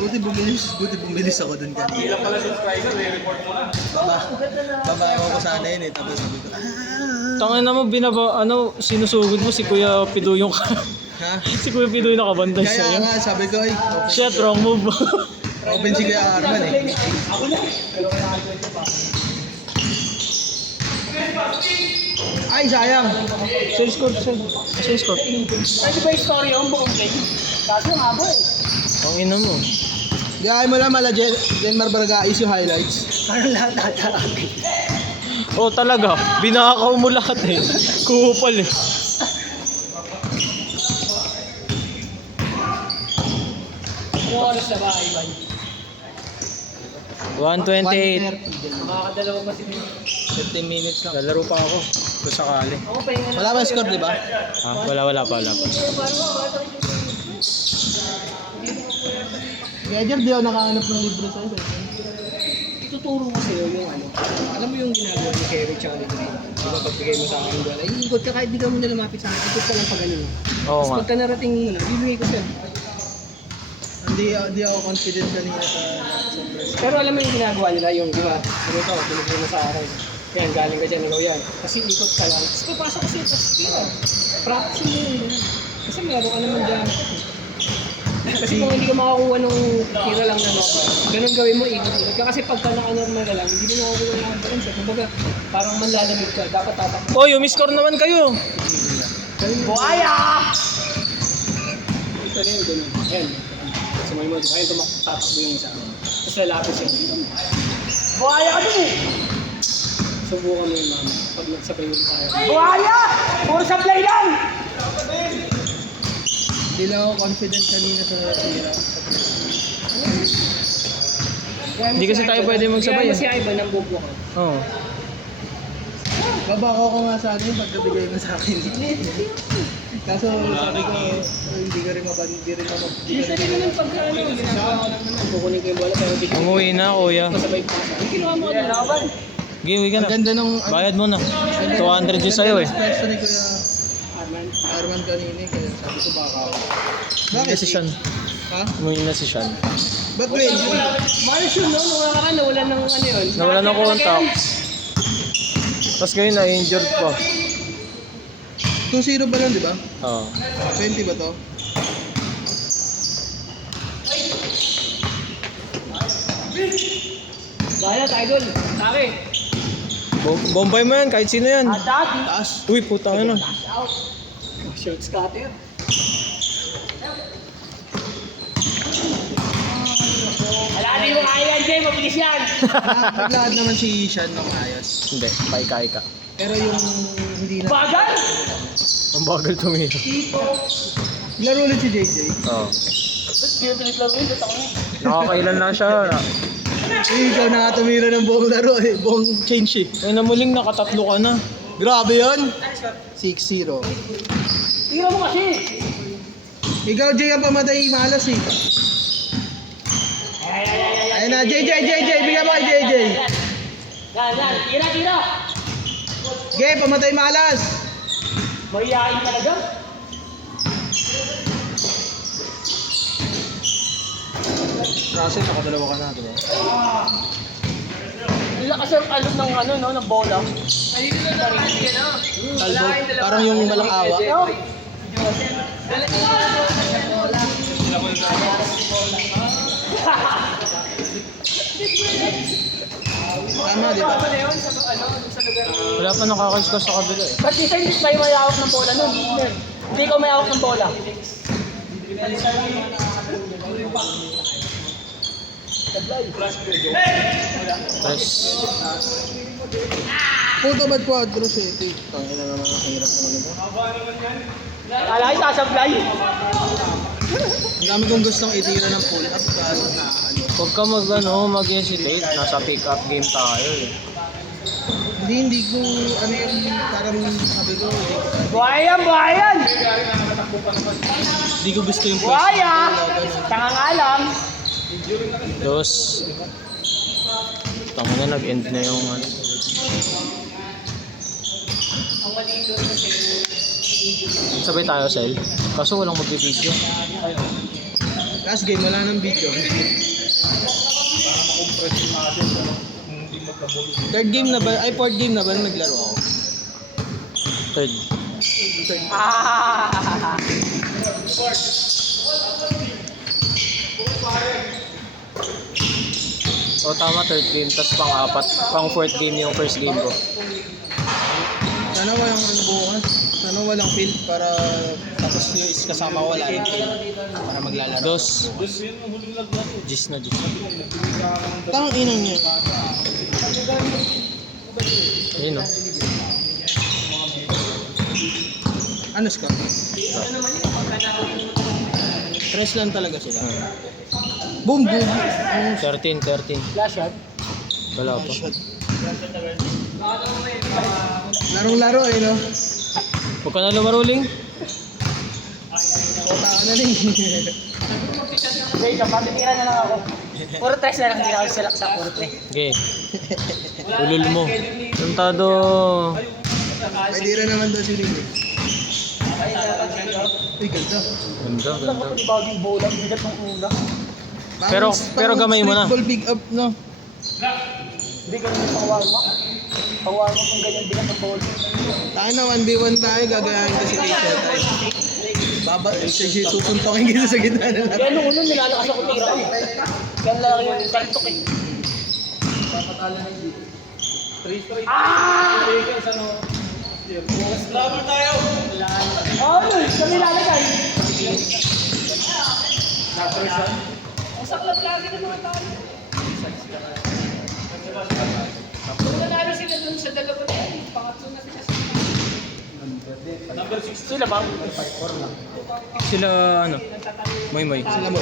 Buti bumilis ako dun kanina. Ilang pala subscriber, report mo na. Babawa ko sana yun eh. Tapos sabi ko, Tangin na mo, sinusugod mo si Kuya Piduyong ka. ha? Si Kuya Piduyong nakabantay Kaya sa'yo. nga, sabi ko, ay, Shit, wrong move. open si Kuya Arman eh. Ay, sayang. Sales score, sales score. Pwede ba yung story yung buong game? Kaso nga ba eh. Ang ina mo. Di ay mo lang mala Jenmar Barga is yung highlights. Parang lahat natarami. Oh, talaga. Binakaw mo lahat eh. Kupal eh. Ano oras na ba, Ivan? 128. Makakadalawa pa si 15 minutes lang. Lalaro pa ako. Kung sakali. Ako pa yung Wala ba score, di ba? Wala pa. Kaya Jer, di ako nakahanap ng libro sa'yo. ituturo ko sa'yo yung ano. Alam mo yung ginagawa ni Kerry tsaka ni Green? Di ba pagbigay mo sa akin yung bola? Iikot ka kahit di ka muna lumapit sa akin. Ikot ka lang pag ganun. Oo Tapos nga. pagka narating mo na, bibigay ko sa'yo. Hindi ako confident kanina sa Pero alam mo yung ginagawa nila, yung di ba? Ano ito, binigay mo sa akin. Yan, galing ka dyan, ano yan. Kasi ikot ka lang. Tapos papasok kasi, tapos tira. Practice mo yun. Kasi meron ka naman dyan. Kasi kung hindi ka makakuha nung tira lang na normal, ganun gawin mo, ikot-ikot ka. Kasi pagka naka-normal ka lang, hindi mo makakuha ng balance. Kumbaga, parang manlalamig ka. Dapat tatak. Oh, umiscore naman kayo. Buhaya! Ito na yun, ganun. Yan. Sumay mo, ayun tatakbo yung isa. Tapos lalapit siya. Buhaya ka dun eh! Subukan mo yung mama. Pag nagsabay mo tayo. Buhaya! Puro sablay lang! Hindi lang ako confident kanina sa tira. Hindi kasi tayo pwede magsabay, Kaya mo eh. si Ivan ng bubo ko. Oo. Babako ko nga sana yung pagkabigay mo sa akin. Kaso sabi ko, hindi ka rin mabandi rin ako. Usually naman pagka ano, ginagawa ko lang naman. Kukunin ko yung bola pero di ko Umuwi na, kuya. masabay pa. Yung kinuha mo ano, Ivan? Uwi ka Ang na. ganda nung... Bayad mo na. 200 yung sa'yo eh. Pwesto ni Kuya Arman. Arman kanina eh, kaya sabi ko baka ako. Umuwi na si Sean. Ha? Umuwi na si Sean. Ba't wait? Maris yun, no? Nung nakaraan, nawalan ng ano yun. Nawala ng contacts. Tapos ngayon na-injured pa. 2-0 ba lang, di ba? Oo. 20 ba to? Bayad, idol. Saki. Bombay mo yan, kahit sino yan. Dati. Taas. Uy, puta ano. Short scatter. Wala din mo kaya yan, Jay. Mabilis yan. Naglakad naman si Sean ng ayos. Hindi, paika ka. Pero yung hindi na... Bagal. Ang bagal tumira. Laro ulit si JJ. Oo. Kaya pinitlaro yun. Ba't ako? Nakakailan na siya. Ikaw nakatumira ng buong laro eh. Buong change eh. Ay, namuling nakatatlo ka na. Grabe yun. 6-0. Tingnan mo kasi. Ikaw, Jay, ang pamatay malas eh. Ayun na, JJ. Bigyan mo kay JJ. Yan. Tira. Gay, pamatay malas. Mahihain talaga. Russell, nakadalawa ka na, diba? Lakas ang alog ng ano, no, ng bola. Talbog. Parang yung walang awa. Tama, di ba? Wala pa nakakaskas sa kabila eh. Ba't isa hindi tayo mayawak ng bola nun? Hindi ko mayawak ng bola. Tres. Puto ba't quadros eh? Tangin na naman ang hirap naman ito. Alay, sasablay. Ang dami kong gustong itira ng pull up. Kaso na ano. Huwag ka mag-hesitate. Nasa pick-up game tayo eh. Hindi ko, ano yung parang sabi ko, Buhayan! hindi ko gusto yung Buhaya! Tanga nga lang. Dos. Tama na, nag-end na yung ano. Sabay tayo, Sel. Kaso walang mag-video. Last game, wala nang video. Third game na ba? Ay, fourth game na ba naglaro ako? Third. O tama, third game. Tapos pang-apat. Pang-fourth game yung first game ko. Sana walang ano bukas. Sana walang field para tapos yung is kasama ko wala yung field para maglalaro. Dos. Gis na, gis na. Tang inang niya. Ayun o. Ano score? Tres lang talaga sila. Boom, boom. 13. Flash shot. Wala pa. Larong-laro eh, no? Huwag ka na lumaruling. Kota ka na rin. Wait, patitira na lang ako. Puro tres na lang, hindi na ako select sa puro tres. Okay. Ulul mo. Tantado. Ay, di rin naman daw si Lili. Ay, ganda. Ganda, ganda. Bagong bola, bigat ng una. Pero gamay mo na. Streetball big up, no? Hindi ka naman pang-warm up. Pang-warm up kung ganyan bigat ng bola. Tayo na 1v1 tayo, gagayahin ko si Lili tayo. Susuntokin kita sa gitna na lang. Kaya nung uno, nilalakas ako tira ko. Kaya lalaki yung kantok eh. Ay, kami lalagay. Ang saklap lagi ng mga tao. Kung nanalo sila dun sa dalawa na yan, pangatlo na sila. Sila ba? Sila ano? Moy. Sila mo.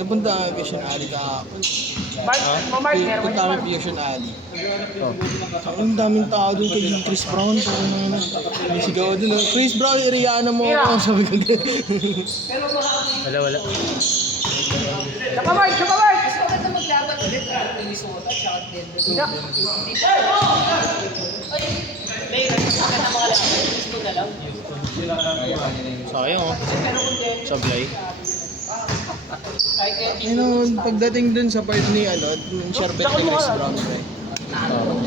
Napunta kami Fusion Alley kahapon. Mark, meron Punta kami Fusion Alley. Ang daming tao doon kay Chris Brown. May sigaw doon. Chris Brown, iriyaan mo ako. Sabi ko Wala. Saka Mark! Gusto ko na maglaban ulit at Minnesota tsaka Denver. Mayroon sa akin ng mga laban. Gusto na lang. Sayang oh. Sablay. Kahit kaya you know, pagdating dun sa part ni yung sherbet ni Chris Brown, pre.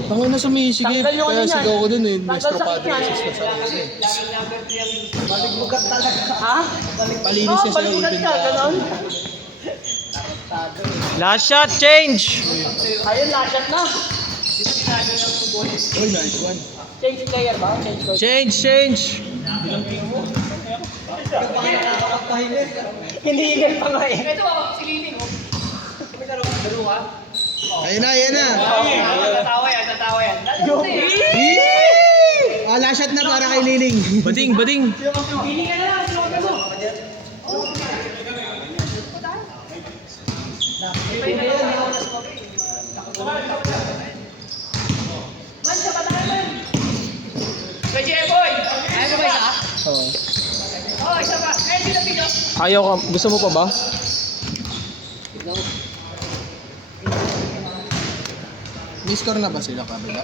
Tango na sumisigit, Tanggal yung kaya ano niyan. sigaw ko dun eh. Tanggal Maestro sa Padre kanya. Jesus na sarili. Ha? Palinis siya sa Balikan ipin ka, ganon. Last shot, change! Ayun, last shot na. Oh, nice one. Change player ba? Change coach. Change! Hindi higil pa nga eh. ito ako, si Liling. Ayun na. Tatawa yan. Ah, last shot na para kay Liling. Bading! Pili ka na lang, sinuwagan mo. Man, sa patalan. Kay Jeboy! Ayaw mo ba isa? Oo. Oo, isa pa. Kaya sila pino. Ayaw ka, gusto mo pa ba? May score na ba sila kabila?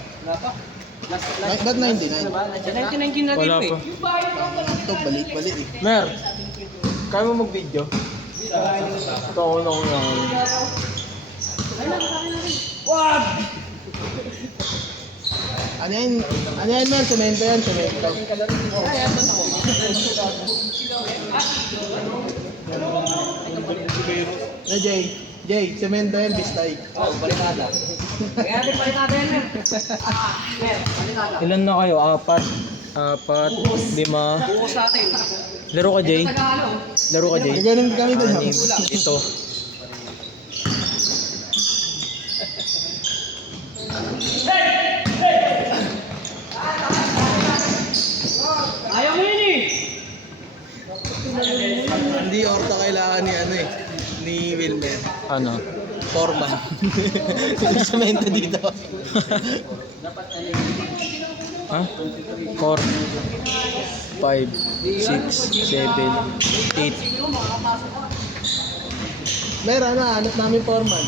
Ba't 99? 1919 Wala pa. Ito, balik eh. Mer, kaya mo mag-video? Ito ako na. Ano yan, man? Semento yan, semento. Na, Jay, semento yan, bistay. Ilan na kayo? Apat, 5. Bukas natin. Laro ka, Jay? Laro ka, Jay? Ganun kami din. 6. Ito. Ayaw mo yun eh! Hindi orta kailangan ni Wilmer. Ano? Foreman. May semento dito. Ha? 4, 5, 6, 7, 8. Meron na, hanap namin foreman.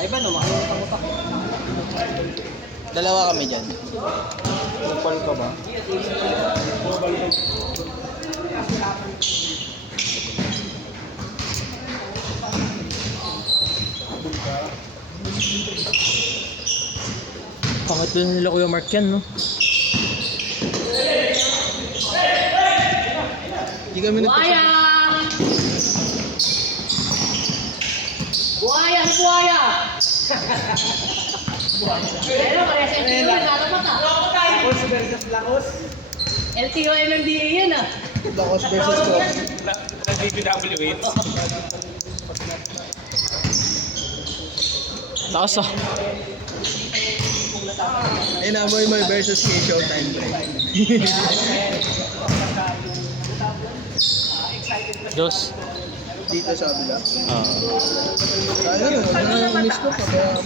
Ay ba, no? Dalawa kami dyan. Kupal ka ba? Pangatlo na nila Kuya Mark yan, no? Hindi kami Buhaya! Buhaya si Buhaya! Pero kaya sa LTO, nagkatapat ah. Lakos versus Lakos. LTO MMDA yan ah. Lakos versus ko. Nag-DPWH. Taas ah. Inamoy mo versus kay Showtime break. Dos. Dito sa kabila. Ah. Ayun, miss ko pa. Kaya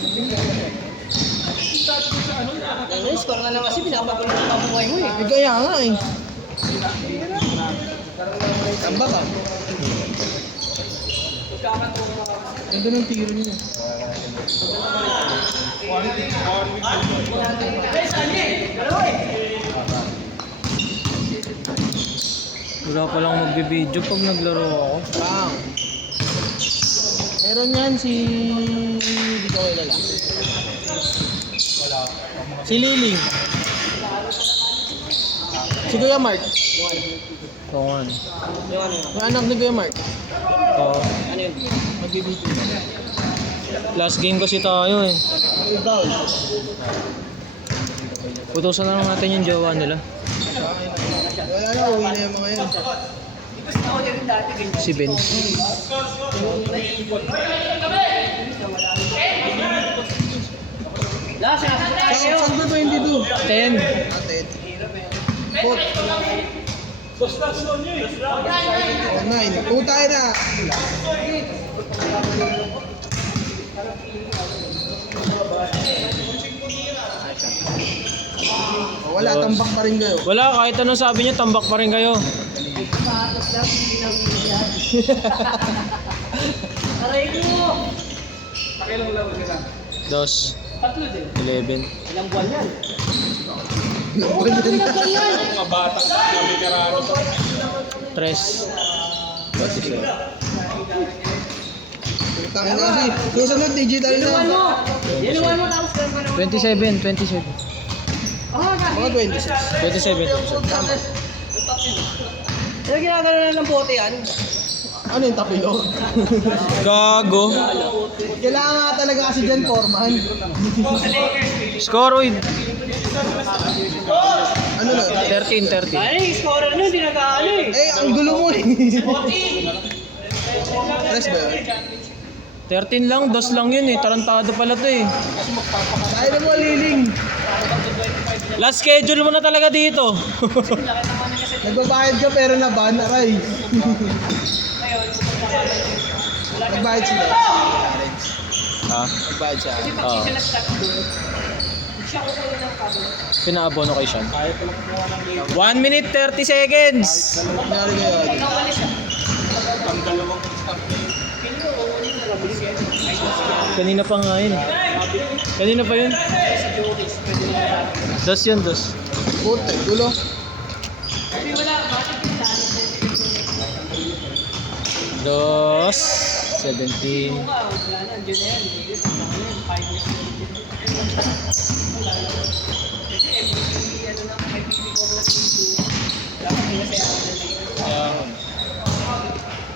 Ano, score na lang kasi pinapagulo ng pabuhay mo eh. kaya nga eh. Tamba ka. Ganda ng tiro niya. Wala palang magbe-video pag naglaro ako. Bang. Meron yan si... Hindi ko kilala. Si Liling. Si Kuya Mark. Tongan. Yung anak ni Kuya Mark. Oo. Magbibigay. Last game kasi tayo eh. Down. Putusan na lang natin yung jowa nila. Wala na, uwi na yung mga yun. Si Benz. Saan ba 22? 10. Atin. Put. Oh, 9. Utay na. Oh, wala, tambak pa rin kayo. Wala, kahit anong sabi niya, tambak pa rin kayo. Aray ko! Pakilang laro nila. Dos. Tatlo din. 11. Ilang buwan yan? Mga bata, kami kararo. 3. Tangin na kasi. Yung sunod, digital Inuwan mo! na. Inuwan mo tapos ganun mo. 27. 27. Oh, Mga 26. 27. Ano ginagano na ng bote yan? Ano yung tapilog? Gago. Kailangan nga talaga kasi dyan, Foreman. Score, uy. Ano na? 13. 30. Ay, scorer nyo, hindi nag-aano eh. Eh, ang gulo mo eh. Tres ba yun? 13 lang, dos lang yun eh. Tarantado pala to eh. Kaya na mo, Liling. Last schedule mo na talaga dito. Nagbabayad ka pero na-ban, aray. Nagbayad sila. Ha? Nagbayad siya. Oo. Pinaabono kay Sean. 1 minute 30 seconds. Nangyari kayo. Kanina pa nga yun. Kanina pa yun. Dos yun, dos. Puta, gulo. Dos. 17.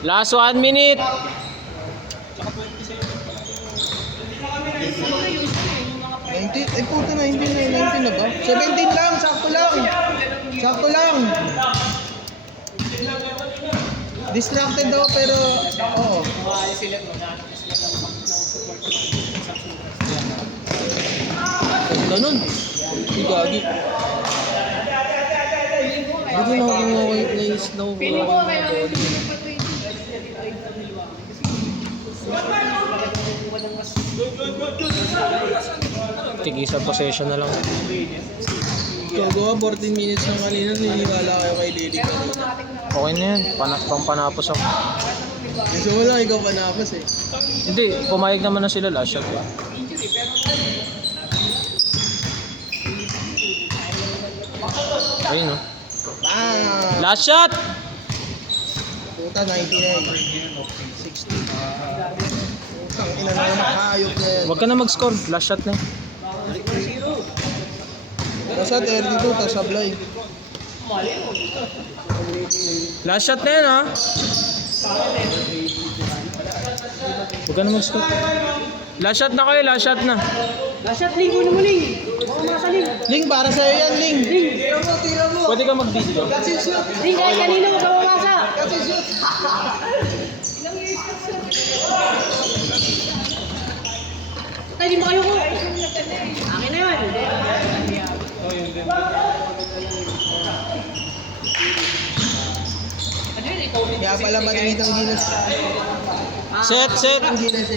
Last 1 minute. 19? Ay puta, 19 na ba? 17 lang, sakto lang. Sakto lang. Distracted daw pero, oo. Ganun. Si Gagi. Hindi na ako Piling ko kaya Tigisa possession na lang. Gagawa 14 minutes ng kanina, niniwala kayo kay Lily kanina. Okay na yan. Pang panapos ako. Kasi wala, ikaw panapos eh. Hindi, pumayag naman na sila last shot. Ayun, oh. Bang! Last shot! Puta, 99. 60. Putang ina na naman, hayop na yan. Huwag ka na mag-score. Last shot na. Nasa 32, tas sablay. Last shot na yan, ha? Huwag ka na mag-score. Last shot na kayo, last shot na. Lashat, Ling, kunin mo, Ling. Oo, mga Ling. Ling, para sa'yo yan, Ling. Pwede ka mag-video. Ling, kahit kanino ka ba mamasa? Tay, di mo kayo ko. Akin na yun. Kaya pala matingit ang Gilas. Set, set. Ang Gilas eh.